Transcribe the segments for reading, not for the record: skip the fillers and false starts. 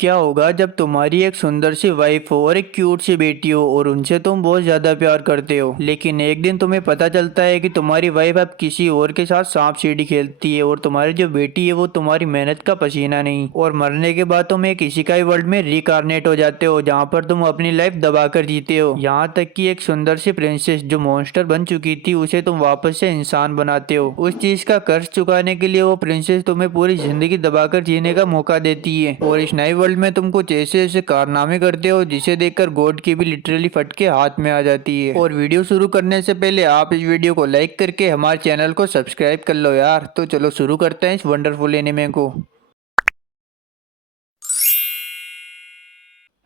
क्या होगा जब तुम्हारी एक सुंदर सी वाइफ हो और एक क्यूट सी बेटी हो और उनसे तुम बहुत ज्यादा प्यार करते हो, लेकिन एक दिन तुम्हें पता चलता है कि तुम्हारी वाइफ अब किसी और के साथ सांप सीढ़ी खेलती है और तुम्हारी जो बेटी है वो तुम्हारी मेहनत का पसीना नहीं, और मरने के बाद तुम एक इसी का ही वर्ल्ड में रिकारनेट हो जाते हो जहाँ पर तुम अपनी लाइफ दबाकर जीते हो। यहाँ तक कि एक सुंदर सी प्रिंसेस जो मॉन्स्टर बन चुकी थी उसे तुम वापस से इंसान बनाते हो। उस चीज का कर्ज चुकाने के लिए वो प्रिंसेस तुम्हें पूरी जिंदगी दबाकर जीने का मौका देती है, और इस नए वर्ल्ड में तुम कुछ ऐसे ऐसे कारनामे करते हो जिसे देखकर गॉड की भी लिटरली फटके हाथ में आ जाती है। और वीडियो शुरू करने से पहले आप इस वीडियो को लाइक करके हमारे चैनल को सब्सक्राइब कर लो यार। तो चलो शुरू करते हैं इस वंडरफुल एनिमे को।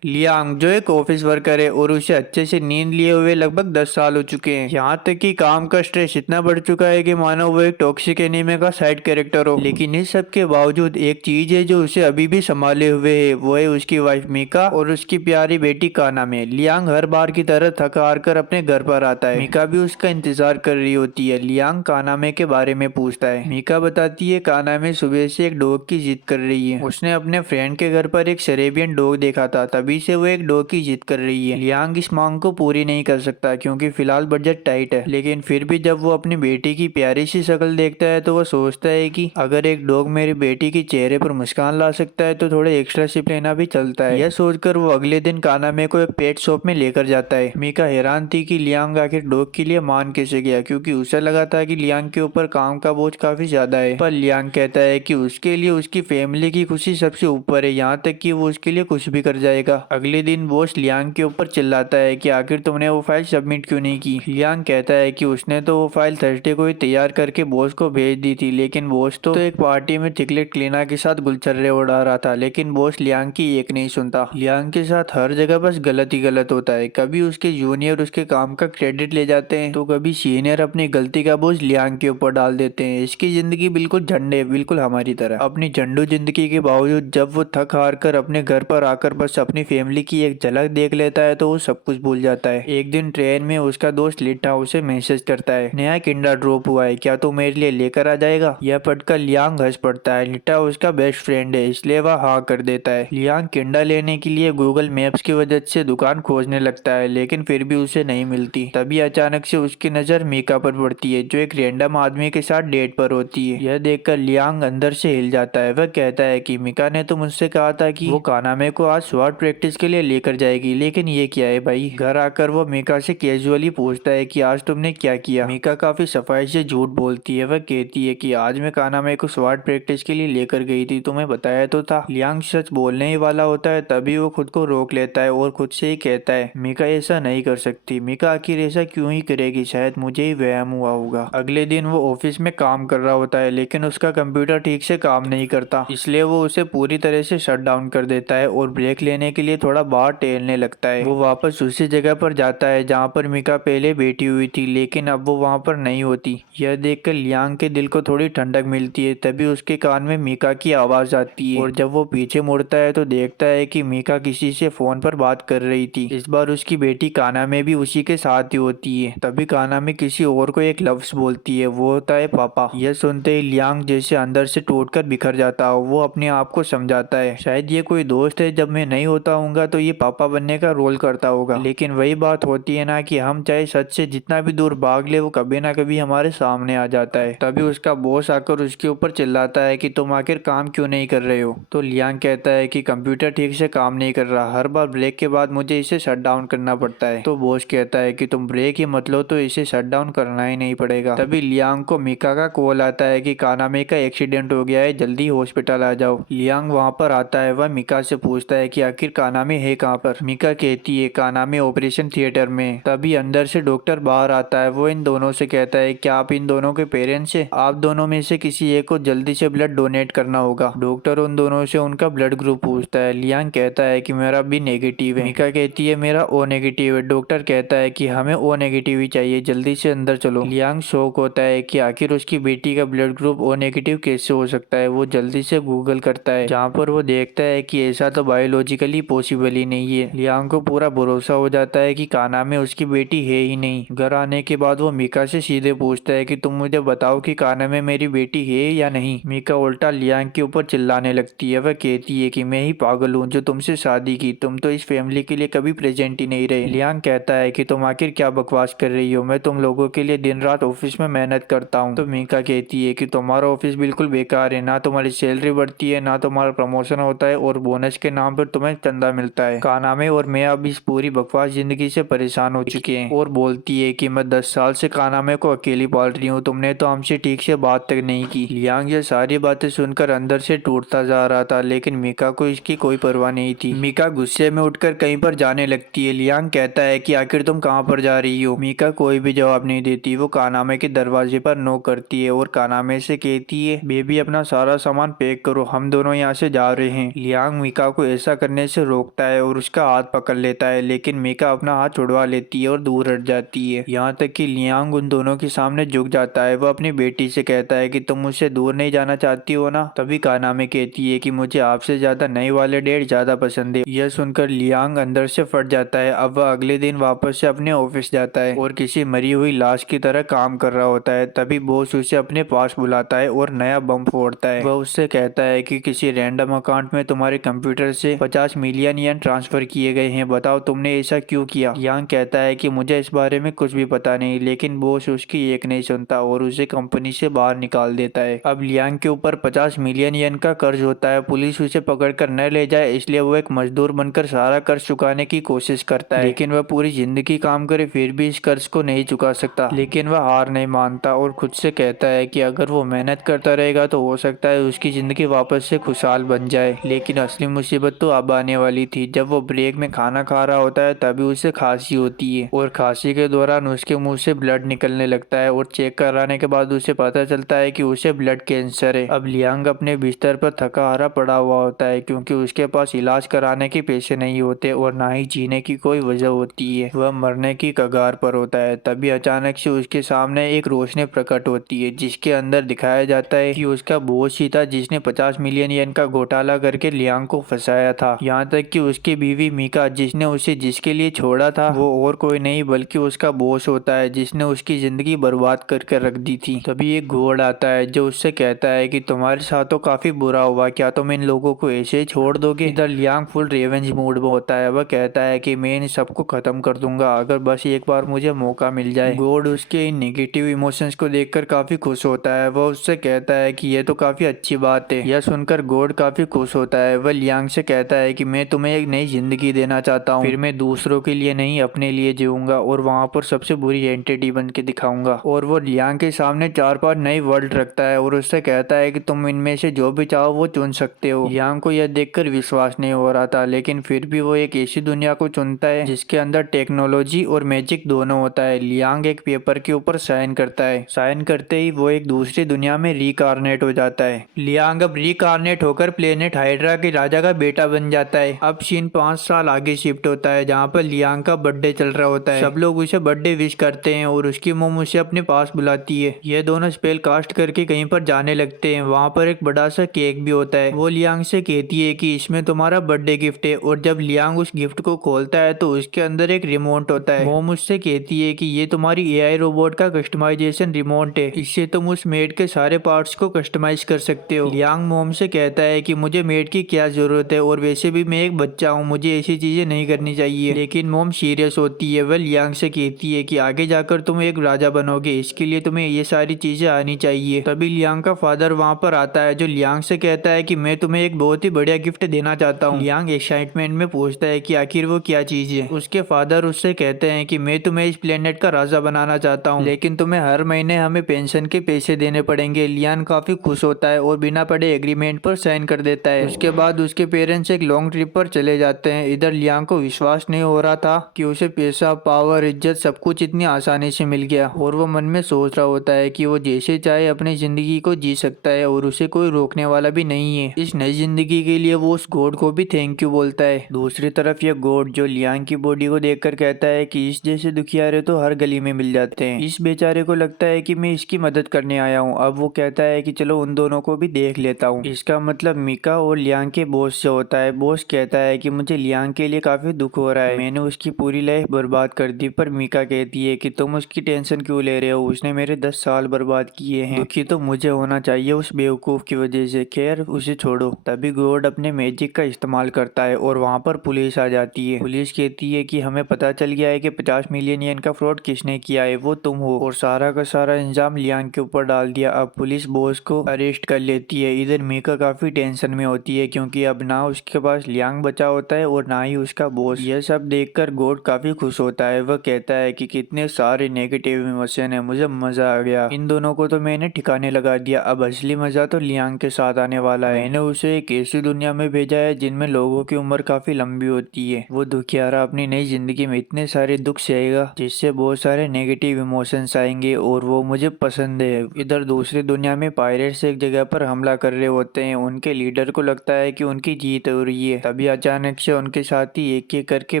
लियांग जो एक ऑफिस वर्कर है और उसे अच्छे से नींद लिए हुए लगभग 10 साल हो चुके हैं। यहाँ तक कि काम का स्ट्रेस इतना बढ़ चुका है कि मानो वो एक टॉक्सिक एनीमे का साइड कैरेक्टर हो। लेकिन इस सब के बावजूद एक चीज है जो उसे अभी भी संभाले हुए है, वो है उसकी वाइफ मीका और उसकी प्यारी बेटी कानामे। लियांग हर बार की तरह थक हार कर अपने घर पर आता है। मीका भी उसका इंतजार कर रही होती है। लियांग कानामे के बारे में पूछता है। मीका बताती है कानामे सुबह से एक डॉग की जिद कर रही है। उसने अपने फ्रेंड के घर पर एक शरेबियन डॉग देखा था, तभी से वो एक डॉग की जिद कर रही है। लियांग इस मांग को पूरी नहीं कर सकता क्योंकि फिलहाल बजट टाइट है, लेकिन फिर भी जब वो अपनी बेटी की प्यारी सी शक्ल देखता है तो वो सोचता है कि अगर एक डॉग मेरी बेटी के चेहरे पर मुस्कान ला सकता है तो थोड़े एक्स्ट्रा सिप लेना भी चलता है। यह सोचकर वो अगले दिन कानामे को एक पेट शॉप में लेकर जाता है। मीका हैरान थी कि लियांग आखिर डॉग के लिए मान कैसे गया, क्योंकि उसे लगा था कि लियांग के ऊपर काम का बोझ काफी ज्यादा है। पर लियांग कहता है कि उसके लिए उसकी फैमिली की खुशी सबसे ऊपर है, यहाँ तक कि वो उसके लिए कुछ भी कर जाएगा। अगले दिन बॉस लियांग के ऊपर चिल्लाता है कि आखिर तुमने वो फाइल सबमिट क्यों नहीं की। लियांग कहता है कि उसने तो वो फाइल थर्सडे को ही तैयार करके बॉस को भेज दी थी, लेकिन बॉस तो एक पार्टी में चिकलेट क्लीना के साथ गुलछर्रे उड़ा रहा था। लेकिन बॉस लियांग की एक नहीं सुनता। लियांग के साथ हर जगह बस गलत ही गलत होता है। कभी उसके जूनियर उसके काम का क्रेडिट ले जाते हैं तो कभी सीनियर अपनी गलती का बोझ लियांग के ऊपर डाल देते हैं। इसकी जिंदगी बिल्कुल झंडे, बिल्कुल हमारी तरह। अपनी झंडू जिंदगी के बावजूद जब वो थक हार कर अपने घर पर आकर बस अपनी फैमिली की एक झलक देख लेता है तो वो सब कुछ भूल जाता है। एक दिन ट्रेन में उसका दोस्त लिट्टा उसे मैसेज करता है, नया किंडर ड्रॉप हुआ है, क्या तू मेरे लिए लेकर आ जाएगा। यह पढ़कर लियांग हंस पड़ता है। लिट्टा उसका बेस्ट फ्रेंड है इसलिए वह हाँ कर देता है। लियांग किंडा लेने के लिए गूगल मैप्स की वजह से दुकान खोजने लगता है, लेकिन फिर भी उसे नहीं मिलती। तभी अचानक से उसकी नजर मीका पर पड़ती है जो एक रैंडम आदमी के साथ डेट पर होती है। यह देखकर लियांग अंदर से हिल जाता है। वह कहता है कि मीका ने तो मुझसे कहा था कि वो कानामे को आज स्वॉर्ड प्रैक्टिस के लिए लेकर जाएगी, लेकिन ये क्या है भाई। घर आकर वो मीका से कैजुअली पूछता है कि आज तुमने क्या किया। मीका काफी सफाई से झूठ बोलती है। वह कहती है कि आज मैं कानामे को स्वॉर्ड प्रैक्टिस के लिए लेकर गई थी, तुम्हें बताया तो था। लियांग सच बोलने ही वाला होता है तभी वो खुद को रोक लेता है और खुद से ही कहता है मीका ऐसा नहीं कर सकती। मीका आखिर ऐसा क्यों ही करेगी, शायद मुझे ही वहम हुआ होगा। अगले दिन वो ऑफिस में काम कर रहा होता है, लेकिन उसका कंप्यूटर ठीक से काम नहीं करता, इसलिए वो उसे पूरी तरह से शट डाउन कर देता है और ब्रेक लेने के लिए थोड़ा बाहर टहलने लगता है। वो वापस उसी जगह पर जाता है जहाँ पर मीका पहले बैठी हुई थी, लेकिन अब वो वहाँ पर नहीं होती। यह देखकर लियांग के दिल को थोड़ी ठंडक मिलती है। तभी उसके कान में मीका की आवाज आती है और जब वो पीछे मुड़ता है तो देखता है कि मीका किसी से फोन पर बात कर रही थी। इस बार उसकी बेटी काना में भी उसी के साथ ही होती है। तभी काना में किसी और को एक लफ्ज बोलती है, वो होता है पापा। यह सुनते ही लियांग जैसे अंदर से टूटकर बिखर जाता हो। वो अपने आप को समझाता है शायद ये कोई दोस्त है, जब मैं नहीं होता हूँगा तो ये पापा बनने का रोल करता होगा। लेकिन वही बात होती है ना कि हम चाहे सच से जितना भी दूर भाग ले वो कभी ना कभी हमारे सामने आ जाता है। तभी उसका बॉस आकर उसके ऊपर चिल्लाता है कि तुम आखिर काम क्यों नहीं कर रहे हो। तो लियांग कहता है कि कंप्यूटर ठीक से काम नहीं कर रहा, हर बार ब्रेक के बाद मुझे इसे शट डाउन करना पड़ता है। तो बॉस कहता है कि तुम ब्रेक ही मत लो तो इसे शट डाउन करना ही नहीं पड़ेगा। तभी लियांग को मीका का कॉल आता है कि कानामे का एक्सीडेंट हो गया है, जल्दी हॉस्पिटल आ जाओ। लियांग वहाँ पर आता है। वह मीका से पूछता है कि आखिर कानामे है कहाँ पर। मीका कहती है कानामे ऑपरेशन थिएटर में। तभी अंदर से डॉक्टर बाहर आता है। वो इन दोनों से कहता है क्या आप इन दोनों के पेरेंट्स हैं, आप दोनों में से किसी एक को जल्दी से ब्लड डोनेट करना होगा। डॉक्टर उन दोनों से उनका ब्लड ग्रुप पूछता है। लियांग कहता है कि मेरा बी नेगेटिव है। मीका कहती है मेरा ओ नेगेटिव है। डॉक्टर कहता है कि हमें ओ नेगेटिव ही चाहिए, जल्दी से अंदर चलो। लियांग शॉक होता है कि आखिर उसकी बेटी का ब्लड ग्रुप ओ नेगेटिव कैसे हो सकता है। वो जल्दी से गूगल करता है, जहाँ पर वो देखता है कि ऐसा तो बायोलॉजिकली पॉसिबल ही नहीं है। लियांग को पूरा भरोसा हो जाता है कि कानामे उसकी बेटी है ही नहीं। घर आने के बाद वो मीका से सीधे पूछता है कि तुम मुझे बताओ कि कानामे मेरी बेटी है या नहीं। मीका उल्टा लियांग के ऊपर चिल्लाने लगती है। वह कहती है कि मैं ही पागल हूँ जो तुमसे शादी की, तुम तो इस फैमिली के लिए कभी प्रेजेंट ही नहीं रहे। लियांग कहता है कि तुम आखिर क्या बकवास कर रही हो, मैं तुम लोगों के लिए दिन रात ऑफिस में मेहनत करता हूँ। तो मीका कहती है कि तुम्हारा ऑफिस बिल्कुल बेकार है, ना तुम्हारी सैलरी बढ़ती है, ना तुम्हारा प्रमोशन होता है, और बोनस के नाम पर तुम्हें चंदा मिलता है। कानामे और मैं अब इस पूरी बकवास जिंदगी से परेशान हो चुके हैं। और बोलती है कि मैं 10 साल से कानामे को अकेली पाल रही हूँ, तुमने तो हमसे ठीक से बात तक नहीं की। लियांग ये सारी बातें सुनकर अंदर से टूटता जा रहा था, लेकिन मीका को इसकी कोई परवाह नहीं थी। मीका गुस्से में उठकर कहीं पर जाने लगती है। लियांग कहता है कि आखिर तुम कहाँ पर जा रही हो। मीका कोई भी जवाब नहीं देती। वो कानामे के दरवाजे पर नॉक करती है और कानामे से कहती है, बेबी अपना सारा सामान पैक करो, हम दोनों यहाँ से जा रहे हैं। लियांग मीका को ऐसा करने से रोकता है और उसका हाथ पकड़ लेता है, लेकिन मीका अपना हाथ छुड़वा लेती है और दूर हट जाती है। यहाँ तक कि लियांग उन दोनों के सामने झुक जाता है। वह अपनी बेटी से कहता है कि तुम मुझसे दूर नहीं जाना चाहती हो ना। तभी कानामे कहती है कि मुझे आपसे ज्यादा नए वाले डेट ज्यादा पसंद है। यह सुनकर लियांग अंदर से फट जाता है। अब वह अगले दिन वापस से अपने ऑफिस जाता है और किसी मरी हुई लाश की तरह काम कर रहा होता है। तभी बॉस उसे अपने पास बुलाता है और नया बम फोड़ता है। वह उससे कहता है कि किसी रैंडम अकाउंट में तुम्हारे कंप्यूटर से 50 मिलियन येन ट्रांसफर किए गए हैं, बताओ तुमने ऐसा क्यों किया। लियांग कहता है कि मुझे इस बारे में कुछ भी पता नहीं, लेकिन बॉस उसकी एक नहीं सुनता और उसे कंपनी से बाहर निकाल देता है। अब लियांग के ऊपर 50 मिलियन येन का कर्ज होता है। पुलिस उसे पकड़कर न ले जाए इसलिए वो एक मजदूर बनकर सारा कर्ज चुकाने की कोशिश करता है, लेकिन वह पूरी जिंदगी काम करे फिर भी इस कर्ज को नहीं चुका सकता। लेकिन वह हार नहीं मानता और खुद से कहता है कि अगर वो मेहनत करता रहेगा तो हो सकता है उसकी जिंदगी वापस से खुशहाल बन जाए। लेकिन असली मुसीबत तो अब आने वाली थी। जब वो ब्रेक में खाना खा रहा होता है तभी उसे खांसी होती है और खांसी के दौरान उसके मुंह से ब्लड निकलने लगता है और चेक कराने के बाद उसे पता चलता है कि उसे ब्लड कैंसर है। अब लियांग अपने बिस्तर पर थका हारा पड़ा हुआ होता है क्योंकि उसके पास इलाज कराने के पैसे नहीं होते और ना ही जीने की कोई वजह होती है। वह मरने की कगार पर होता है। तभी अचानक से उसके सामने एक रोशनी प्रकट होती है जिसके अंदर दिखाया जाता है कि उसका बॉस ही था जिसने 50 मिलियन येन का घोटाला करके लियांग को फंसाया था। यहाँ तक कि उसकी बीवी मीका जिसने उसे जिसके लिए छोड़ा था वो और कोई नहीं बल्कि उसका बॉस होता है जिसने उसकी जिंदगी बर्बाद करके रख दी थी। तभी एक घोड़ आता है जो उससे कहता है कि तुम्हारे साथ तो काफी बुरा हुआ, क्या तुम इन लोगों को ऐसे ही छोड़ दोगे। इधर लियांग फुल रिवेंज मूड में होता है। वह कहता है कि मैं इन सबको खत्म कर दूंगा अगर बस एक बार मुझे मौका मिल जाए। गॉड उसके इन नेगेटिव इमोशंस को देखकर काफी खुश होता है। वह उससे कहता है कि यह तो काफी अच्छी बात है। यह सुनकर गॉड काफी खुश होता है। वह लियांग से कहता है कि मैं तुम्हें एक नई जिंदगी देना चाहता हूँ, फिर मैं दूसरों के लिए नहीं अपने लिए जीऊंगा और वहाँ पर सबसे बुरी एंटिटी बन के दिखाऊंगा। और वो लियांग के सामने 4-5 नई वर्ल्ड रखता है और उससे कहता है कि तुम इनमें से जो भी चाहो वो चुन सकते हो। लियांग को यह देखकर विश्वास नहीं हो रहा था, लेकिन फिर भी वो एक ऐसी दुनिया को चुनता है जिसके अंदर टेक्नोलॉजी और मैजिक दोनों होता है। लियांग एक पेपर के ऊपर साइन करता है। साइन करते ही वो एक दूसरी दुनिया में रिकारनेट हो जाता है। लियांग अब रिकारनेट होकर प्लेनेट हाइड्रा के राजा का बेटा बन जाता है। अब सीन 5 साल आगे शिफ्ट होता है जहाँ पर लियांग का बर्थडे चल रहा होता है। सब लोग उसे बर्थडे विश करते हैं और उसकी मॉम उसे अपने पास बुलाती है। ये दोनों स्पेल कास्ट करके कहीं पर जाने लगते हैं। वहाँ पर एक बड़ा सा केक भी होता है। वो लियांग से कहती है कि इसमें तुम्हारा बर्थडे गिफ्ट है और जब लियांग उस गिफ्ट को खोलता है तो उसके अंदर एक रिमोट होता है। मॉम उससे कहती है कि ये तुम्हारी एआई रोबोट का कस्टमाइजेशन रिमोट है, इससे तुम उस मेड के सारे पार्ट्स को कस्टमाइज कर सकते हो। लियांग मॉम से कहता है कि मुझे मेड की क्या जरूरत है और वैसे भी मैं एक बच्चा हूँ, मुझे ऐसी चीजें नहीं करनी चाहिए। लेकिन मॉम सीरियस होती है। वह लियांग से कहती है कि आगे जाकर तुम एक राजा बनोगे, इसके लिए तुम्हें ये सारी चीजें आनी चाहिए। तभी लियांग का फादर वहाँ पर आता है जो लियांग से कहता है कि मैं तुम्हें एक बहुत ही बढ़िया गिफ्ट देना चाहता हूँ। लियांग एक्साइटमेंट में पूछता है कि आखिर वो क्या चीज है। उसके फादर उससे कहते हैं कि मैं तुम्हें इस प्लेनेट का राजा बनाना चाहता हूँ, लेकिन तुम्हें हर महीने हमें पेंशन के पैसे देने पड़ेंगे। लियांग काफी खुश होता है और बिना पढ़े एग्रीमेंट पर साइन कर देता है। उसके बाद उसके पेरेंट्स एक लॉन्ग ट्रिप पर चले जाते हैं। इधर लियांग को विश्वास नहीं हो रहा था कि उसे पैसा, पावर, इज्जत सब कुछ इतनी आसानी से मिल गया और वो मन में सोच रहा होता है कि वो जैसे चाहे अपनी जिंदगी को जी सकता है और उसे कोई रोकने वाला भी नहीं है। इस नई जिंदगी के लिए वो उस गॉड को भी थैंक यू बोलता है। दूसरी तरफ ये गॉड जो लियांग की बॉडी को देखकर कहता है कि इस जैसे दुखियारे तो हर गली में मिल जाते हैं। इस बेचारे को लगता है कि मैं इसकी मदद करने आया हूँ। अब वो कहता है कि चलो उन दोनों को भी देख लेता हूँ। इसका मतलब मीका और लियांग के बॉस से होता है। बॉस कहता कहता है कि मुझे लियांग के लिए काफी दुख हो रहा है, मैंने उसकी पूरी लाइफ बर्बाद कर दी। पर मीका कहती है कि तुम उसकी टेंशन क्यों ले रहे हो, उसने मेरे 10 साल बर्बाद किए हैं, दुखी तो मुझे होना चाहिए उस बेवकूफ की वजह से। खैर उसे छोड़ो। तभी गॉड अपने मैजिक का इस्तेमाल करता है और वहाँ पर पुलिस आ जाती है। पुलिस कहती है कि हमें पता चल गया है कि 50 मिलियन येन का फ्रॉड किसने किया है, वो तुम हो, और सारा का सारा इंजाम लियांग के ऊपर डाल दिया। अब पुलिस बॉस को अरेस्ट कर लेती है। इधर मीका काफी टेंशन में होती है क्योंकि अब ना उसके पास लियांग बचा होता है और ना ही उसका बॉस। यह सब देखकर गॉड काफी खुश होता है। वह कहता है कि कितने सारे नेगेटिव इमोशन है, मुझे मजा आ गया, इन दोनों को तो मैंने ठिकाने लगा दिया। अब असली मजा तो लियांग के साथ आने वाला है। मैंने उसे एक ऐसी दुनिया में भेजा है जिनमें लोगों की उम्र काफी लंबी होती है। वो दुखियारा अपनी नई जिंदगी में इतने सारे दुख सहेगा जिससे बहुत सारे नेगेटिव इमोशंस आएंगे और वो मुझे पसंद है। इधर दूसरी दुनिया में पायरेट्स एक जगह पर हमला कर रहे होते हैं। उनके लीडर को लगता है कि उनकी जीत हो रही है। तभी अचानक से उनके साथी एक एक करके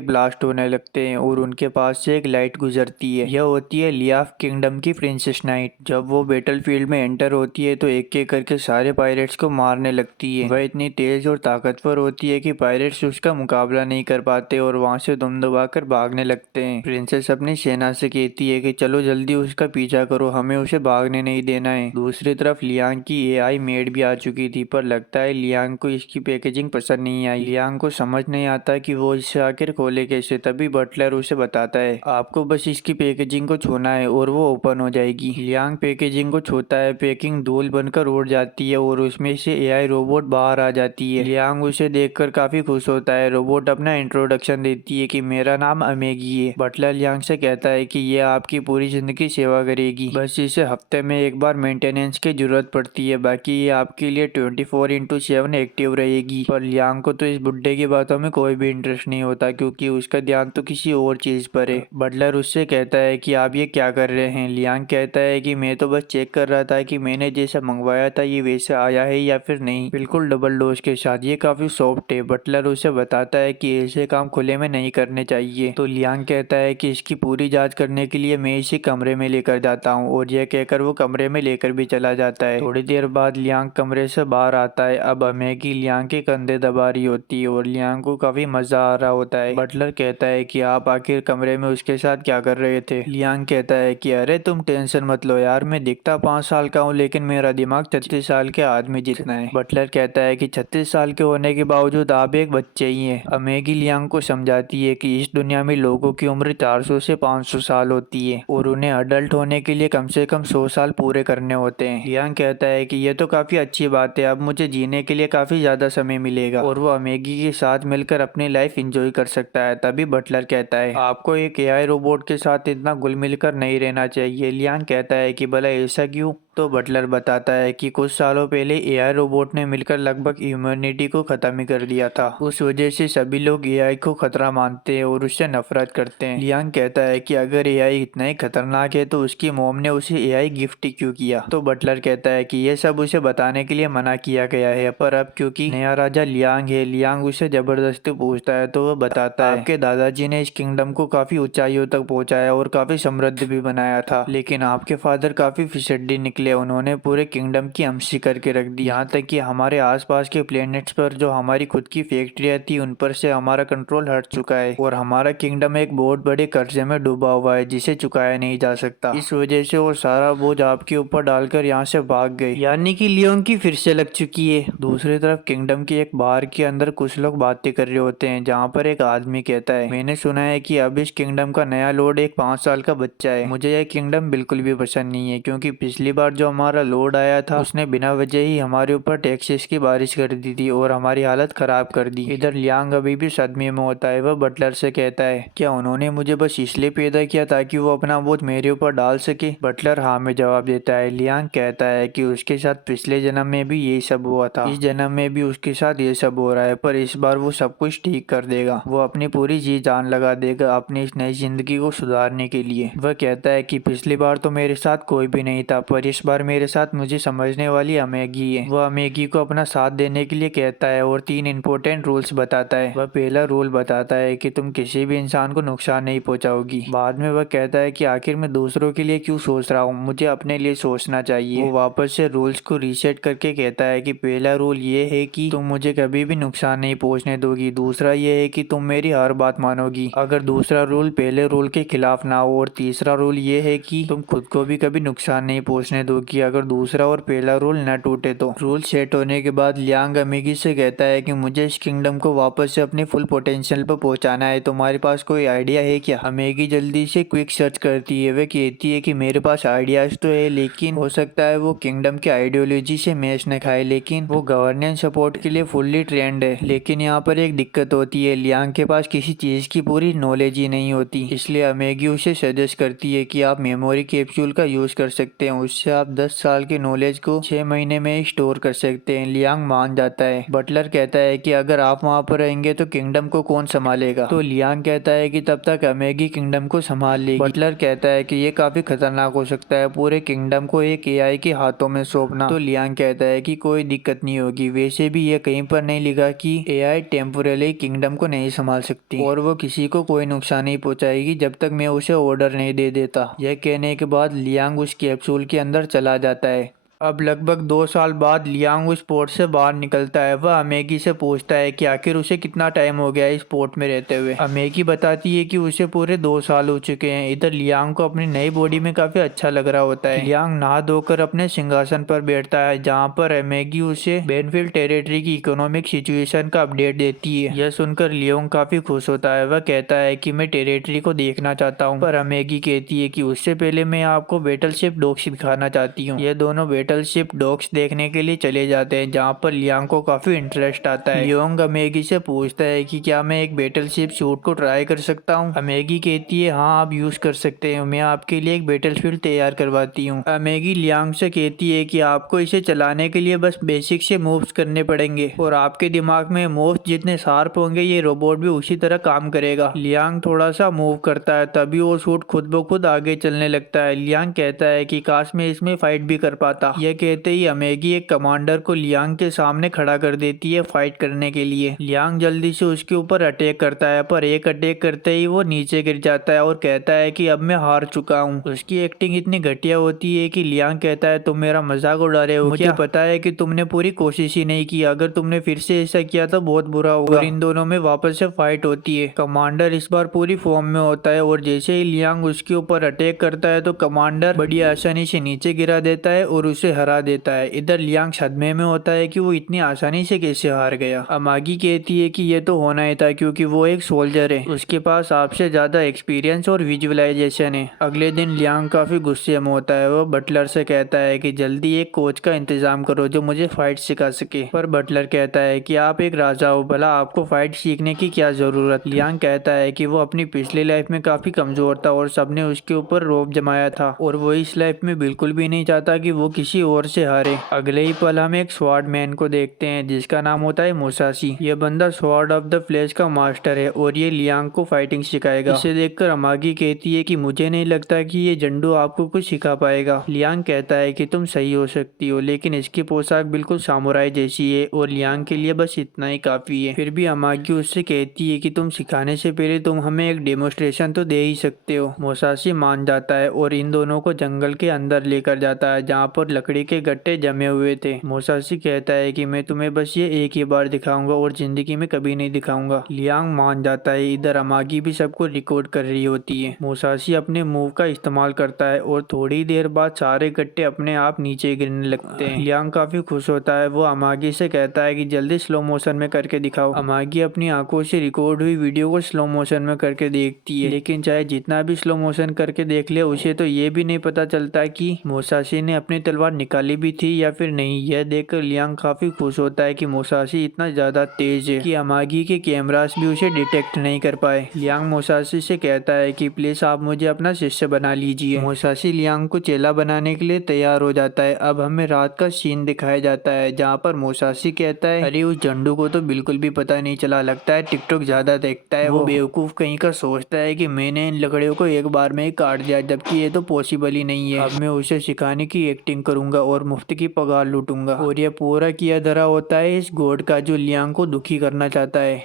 ब्लास्ट होने लगते हैं और उनके पास से एक लाइट गुजरती है। यह होती है लियाफ किंगडम की प्रिंसेस नाइट। जब वो बैटलफील्ड में एंटर होती है तो एक एक करके सारे पायरेट्स को मारने लगती है। वह इतनी तेज और ताकतवर होती है कि पायरेट्स उसका मुकाबला नहीं कर पाते और वहाँ से दुम दबाकर भागने लगते हैं। प्रिंसेस अपनी सेना से कहती है कि चलो जल्दी उसका पीछा करो, हमें उसे भागने नहीं देना है। दूसरी तरफ लियांग की एआई मेड भी आ चुकी थी, पर लगता है लियांग को इसकी पैकेजिंग पसंद नहीं आई। लियांग को समझ नहीं आता कि वो इसे आखिर खोले कैसे। तभी बटलर उसे बताता है आपको बस इसकी पैकेजिंग को छूना है और वो ओपन हो जाएगी। लियांग पैकेजिंग को छूता है, पैकिंग धूल बनकर उड़ जाती है और उसमें से एआई रोबोट बाहर आ जाती है। लियांग उसे देखकर काफी खुश होता है। रोबोट अपना इंट्रोडक्शन देती है कि मेरा नाम अमेगी है। बटलर लियांग से कहता है कि ये आपकी पूरी जिंदगी सेवा करेगी, बस इसे हफ्ते में एक बार मेंटेनेंस की जरूरत पड़ती है, बाकी ये आपके लिए 24/7 एक्टिव रहेगी। पर लियांग को तो इस बुड्ढे की बातों में कोई भी इंटरेस्ट नहीं होता क्योंकि उसका ध्यान तो किसी और चीज पर है। बटलर उससे कहता है कि आप ये क्या कर रहे हैं। लियांग कहता है कि मैं तो बस चेक कर रहा था कि मैंने जैसा मंगवाया था ये वैसा आया है या फिर नहीं, बिल्कुल डबल डोज के साथ, ये काफी सॉफ्ट है। बटलर उसे बताता है कि ऐसे काम खुले में नहीं करने चाहिए। तो लियांग कहता है कि इसकी पूरी जांच करने के लिए मैं इसे कमरे में लेकर जाता हूँ, और यह कहकर वो कमरे में लेकर भी चला जाता है। थोड़ी देर बाद लियांग कमरे से बाहर आता है। अब अमेगी लियांग के कंधे दबा रही होती है और लियांग को काफी मजा आ रहा होता है। बटलर कहता है कि आप आखिर कमरे में उसके साथ क्या कर रहे थे। लियांग कहता है कि अरे तुम टेंशन मत लो यार, मैं दिखता 5 साल का हूँ लेकिन मेरा दिमाग 36 साल के आदमी जितना है। बटलर कहता है कि 36 साल के होने के बावजूद आप एक बच्चे ही हैं। अमेगी लियांग को समझाती है कि इस दुनिया में लोगों की उम्र 400 से 500 साल होती है और उन्हें अडल्ट होने के लिए कम से कम 100 साल पूरे करने होते हैं। लियांग कहता है कि यह तो काफी अच्छी बात है, अब मुझे जीने के लिए काफी ज्यादा समय मिलेगा और वो अमेगी के साथ मिलकर अपनी लाइफ एंजॉय कर सकता है। तभी बटलर कहता है आपको एक एआई रोबोट के साथ इतना घुल मिलकर नहीं रहना चाहिए। लियांग कहता है कि भला ऐसा क्यों। तो बटलर बताता है कि कुछ सालों पहले एआई रोबोट ने मिलकर लगभग ह्यूमैनिटी को खत्म ही कर दिया था। उस वजह से सभी लोग एआई को खतरा मानते हैं और उससे नफरत करते हैं। लियांग कहता है कि अगर एआई इतना ही खतरनाक है तो उसकी मॉम ने उसे एआई गिफ्ट क्यों किया। तो बटलर कहता है कि यह सब उसे बताने के लिए मना किया गया है, पर अब क्योंकि नया राजा लियांग है, लियांग उसे जबरदस्ती पूछता है तो वह बताता है आपके दादाजी ने इस किंगडम को काफी ऊंचाइयों तक पहुंचाया और काफी समृद्ध भी बनाया था, लेकिन आपके फादर काफी फिसड्डी निकले। उन्होंने पूरे किंगडम की अमसी करके रख दी, यहाँ तक कि हमारे आसपास के प्लेनेट्स पर जो हमारी खुद की फैक्ट्रियां थी उन पर से हमारा कंट्रोल हट चुका है और हमारा किंगडम एक बहुत बड़े कर्जे में डूबा हुआ है जिसे चुकाया नहीं जा सकता। इस वजह से वो सारा बोझ आपके ऊपर डालकर यहाँ से भाग गए। यानी कि लियोंग की फिर से लग चुकी है। दूसरी तरफ किंगडम की एक बार के अंदर कुछ लोग बातें कर रहे होते हैं, जहाँ पर एक आदमी कहता है मैंने सुना है कि अब इस किंगडम का नया लॉर्ड एक 5 साल का बच्चा है। मुझे यह किंगडम बिल्कुल भी पसंद नहीं है क्योंकि पिछली बार जो हमारा लॉर्ड आया था उसने बिना वजह ही हमारे ऊपर टैक्सेस की बारिश कर दी थी और हमारी हालत खराब कर दी। इधर लियांग अभी भी सदमे में होता है। वह बटलर से कहता है क्या उन्होंने मुझे बस इसलिए पैदा किया ताकि वो अपना बोझ मेरे ऊपर डाल सके। बटलर हाँ में जवाब देता है। लियांग कहता है कि उसके साथ पिछले जन्म में भी यही सब हुआ था, इस जन्म में भी उसके साथ ये सब हो रहा है, पर इस बार वो सब कुछ ठीक कर देगा। वो अपनी पूरी जी जान लगा देगा अपनी इस नई जिंदगी को सुधारने के लिए। वह कहता है कि पिछली बार तो मेरे साथ कोई भी नहीं था, पर इस बार मेरे साथ मुझे समझने वाली अमेगी है। वह अमेगी को अपना साथ देने के लिए कहता है और 3 इंपॉर्टेंट रूल्स बताता है। वह पहला रूल बताता है कि तुम किसी भी इंसान को नुकसान नहीं पहुंचाओगी। बाद में वह कहता है कि आखिर मैं दूसरों के लिए क्यों सोच रहा हूँ, मुझे अपने लिए सोचना चाहिए। वो वापस से रूल्स को रीसेट करके कहता है कि पहला रूल ये है कि तुम मुझे कभी भी नुकसान नहीं पहुंचने दोगी। दूसरा ये है कि तुम मेरी हर बात मानोगी अगर दूसरा रूल पहले रूल के खिलाफ ना हो। और तीसरा रूल ये है कि तुम खुद को भी कभी नुकसान नहीं पहुंचने दोगी अगर दूसरा और पहला रूल न टूटे तो। रूल सेट होने के बाद लियांग अमेगी से कहता है कि मुझे इस किंगडम को वापस से अपने फुल पोटेंशियल पर पहुंचाना है। तुम्हारे पास कोई आइडिया है क्या? अमेगी जल्दी से क्विक सर्च करती है। वह कहती है कि मेरे पास आइडियाज तो है, लेकिन हो सकता है वो किंगडम के आइडियोलॉजी से मैच न खाए, लेकिन वो गवर्नेंस सपोर्ट के लिए फुल्ली ट्रेंड है। लेकिन यहाँ पर एक दिक्कत होती है, लियांग के पास किसी चीज की पूरी नॉलेज ही नहीं होती। इसलिए अमेगी उसे सजेस्ट करती है कि आप मेमोरी कैप्सूल का यूज कर सकते हैं। उससे आप 10 साल की नॉलेज को 6 महीने में ही स्टोर कर सकते हैं। लियांग मान जाता है। बटलर कहता है कि अगर आप वहाँ पर रहेंगे तो किंगडम को कौन संभालेगा? तो लियांग कहता है कि तब तक अमेगी किंगडम को संभाल लेगी। बटलर कहता है कि ये काफी खतरनाक हो सकता है, पूरे किंगडम को एक एआई के हाथों में सौंपना। तो लियांग कहता है कि कोई दिक्कत नहीं होगी, वैसे भी ये कहीं पर नहीं लिखा कि एआई टेम्पोरली किंगडम को नहीं संभाल सकती और वो किसी को कोई नुकसान नहीं पहुंचाएगी जब तक मैं उसे ऑर्डर नहीं दे देता। यह कहने के बाद लियांग उस कैप्सूल के अंदर चला जाता है। अब लगभग 2 साल बाद लियांग उस पोर्ट से बाहर निकलता है। वह अमेगी से पूछता है कि आखिर उसे कितना टाइम हो गया इस पोर्ट में रहते हुए। अमेगी बताती है कि उसे पूरे 2 साल हो चुके हैं। इधर लियांग को अपनी नई बॉडी में काफी अच्छा लग रहा होता है। लियांग नहा धोकर अपने सिंहासन पर बैठता है, जहाँ पर अमेगी उसे बेनफील्ड टेरिटरी की इकोनॉमिक सिचुएशन का अपडेट देती है। यह सुनकर लियांग काफी खुश होता है। वह कहता है कि मैं टेरिटरी को देखना चाहता हूँ, पर अमेगी कहती है कि उससे पहले मैं आपको बैटलशिप डॉक्स दिखाना चाहती हूँ। यह दोनों बैटलशिप डॉग्स देखने के लिए चले जाते हैं, जहाँ पर लियांग को काफी इंटरेस्ट आता है। लियांग अमेगी से पूछता है कि क्या मैं एक बैटलशिप सूट को ट्राई कर सकता हूँ? अमेगी कहती है हाँ, आप यूज कर सकते हैं, मैं आपके लिए एक बैटलफील्ड तैयार करवाती हूँ। अमेगी लियांग से कहती है कि आपको इसे चलाने के लिए बस बेसिक से मूव्स करने पड़ेंगे और आपके दिमाग में मूव्स जितने शार्प होंगे ये रोबोट भी उसी तरह काम करेगा। लियांग थोड़ा सा मूव करता है, तभी वो सूट खुद ब खुद आगे चलने लगता है। लियांग कहता है कि काश मैं इसमें फाइट भी कर पाता। यह कहते ही अमेगी एक कमांडर को लियांग के सामने खड़ा कर देती है फाइट करने के लिए। लियांग जल्दी से उसके ऊपर अटैक करता है, पर एक अटैक करते ही वो नीचे गिर जाता है और कहता है कि अब मैं हार चुका हूँ। उसकी एक्टिंग इतनी घटिया होती है कि लियांग कहता है तुम मेरा मजाक उड़ा रहे हो, मुझे पता है कि तुमने पूरी कोशिश ही नहीं की, अगर तुमने फिर से ऐसा किया तो बहुत बुरा होगा। और इन दोनों में वापस से फाइट होती है। कमांडर इस बार पूरी फॉर्म में होता है और जैसे ही लियांग उसके ऊपर अटैक करता है तो कमांडर बड़ी आसानी से नीचे गिरा देता है और उसे हरा देता है। इधर लियांग सदमे में होता है कि वो इतनी आसानी से कैसे हार गया। अमागी कहती है कि ये तो होना ही था क्योंकि वो एक सोल्जर है, उसके पास आपसे ज्यादा एक्सपीरियंस और विजुअलाइजेशन है। अगले दिन लियांग काफी गुस्से में होता है। वो बटलर से कहता है कि जल्दी एक कोच का इंतजाम करो जो मुझे फाइट सिखा सके, पर बटलर कहता है कि आप एक राजा हो, भला आपको फाइट सीखने की क्या जरूरत। लियांग कहता है कि वो अपनी पिछली लाइफ में काफी कमजोर था और सबने उसके ऊपर रोब जमाया था और वो इस लाइफ में बिल्कुल भी नहीं चाहता कि वो किसी और से हारे। अगले ही पल हम एक स्वॉर्ड मैन को देखते हैं जिसका नाम होता है मुसाशी। ये बंदा स्वॉर्ड ऑफ द फ्लैश का मास्टर है और ये लियांग को फाइटिंग सिखाएगा। इसे देखकर अमागी कहती है कि मुझे नहीं लगता कि ये जंडू आपको कुछ सिखा पाएगा। लियांग कहता है कि तुम सही हो सकती हो, लेकिन इसकी पोशाक बिल्कुल सामुराई जैसी है और लियांग के लिए बस इतना ही काफी है। फिर भी अमागी उससे कहती है कि तुम सिखाने से पहले तुम हमें एक डेमोस्ट्रेशन तो दे ही सकते हो। मुसाशी मान जाता है और इन दोनों को जंगल के अंदर लेकर जाता है जहाँ पर लकड़ी के गट्टे जमे हुए थे। मुसाशी कहता है कि मैं तुम्हें बस ये एक ही बार दिखाऊंगा और जिंदगी में कभी नहीं दिखाऊंगा। लियांग मान जाता है। इधर अमागी भी सबको रिकॉर्ड कर रही होती है। मुसाशी अपने मूव का इस्तेमाल करता है और थोड़ी देर बाद सारे गट्टे अपने आप नीचे गिरने लगते हैं। लियांग काफी खुश होता है। वो अमागी से कहता है कि जल्दी स्लो मोशन में करके दिखाओ। अमागी अपनी आंखों से रिकॉर्ड हुई वीडियो को स्लो मोशन में करके देखती है, लेकिन चाहे जितना भी स्लो मोशन करके देख ले उसे तो ये भी नहीं पता चलता कि मुसाशी ने अपनी तलवार बाहर निकाली भी थी या फिर नहीं। यह देखकर लियांग काफी खुश होता है कि मुसाशी इतना ज्यादा तेज है कि अमागी के कैमरास भी उसे डिटेक्ट नहीं कर पाए। लियांग मुसाशी से कहता है कि प्लीज आप मुझे अपना शिष्य बना लीजिए। मुसाशी लियांग को चेला बनाने के लिए तैयार हो जाता है। अब हमें रात का सीन दिखाया जाता है जहाँ पर मुसाशी कहता है, अरे उस झंडू को तो बिल्कुल भी पता नहीं चला, लगता है टिकटॉक ज्यादा देखता है। वो बेवकूफ कहीं का सोचता है कि मैंने इन लकड़ियों को एक बार में ही काट दिया, जबकि ये तो पॉसिबल ही नहीं है। अब मैं उसे सिखाने की एक्टिंग करूंगा और मुफ्त की पगार लूटूंगा। और यह पूरा किया धरा होता है इस गॉड का जो लियांग को दुखी करना चाहता है।